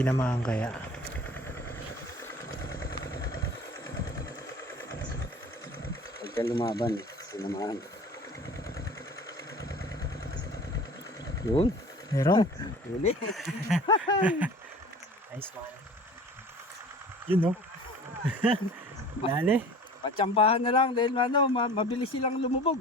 tinamaan kaya. Pagka lumaban, tinamaan. Yun. Meron. Huli. Nice one. Yun no. Dali. Patsambahan na lang dahil ano, mabilis silang lumubog.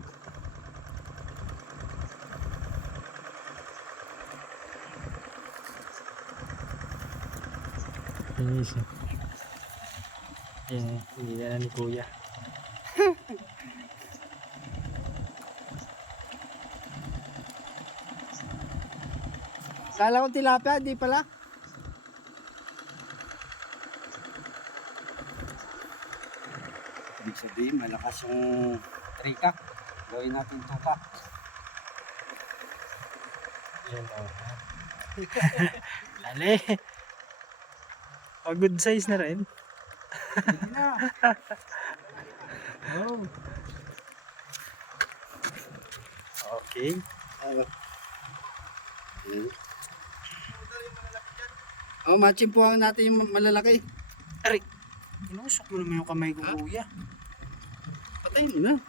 Finish. Hindi na ni Kuya. Kala ko tilapia, di pala. Ibig sabihin, malakas yung trikak. Gawin natin tukak. Yan o. Dali. Good size na rin. Hindi na. Oh. Okay. Oh, matsimpuhan natin yung malalaki. Aray. Inusok mo naman yung kamay ko, Kuya. Patayin mo na.